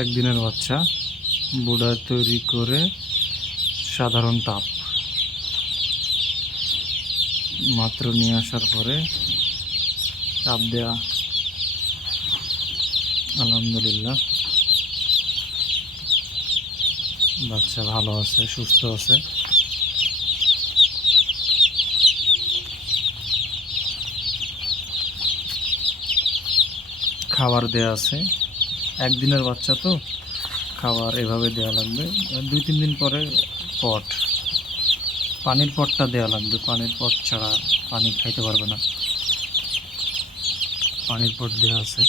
একদিনের বাচ্চা বুড়া তৈরি করে সাধারণ তাপ মাত্র নিয়ে আসার পরে তাপ দেয়া। আলহামদুলিল্লাহ, বাচ্চা ভালো আছে, সুস্থ আছে। খাবার দেয়া আছে, একদিনের বাচ্চা তো খাবার এভাবে দেওয়া লাগবে। 2-3 দিন পরে পট, পানির পটটা দেওয়া লাগবে। পানির পট ছাড়া পানি খাইতে পারবে না। পানির পট দেওয়া আছে।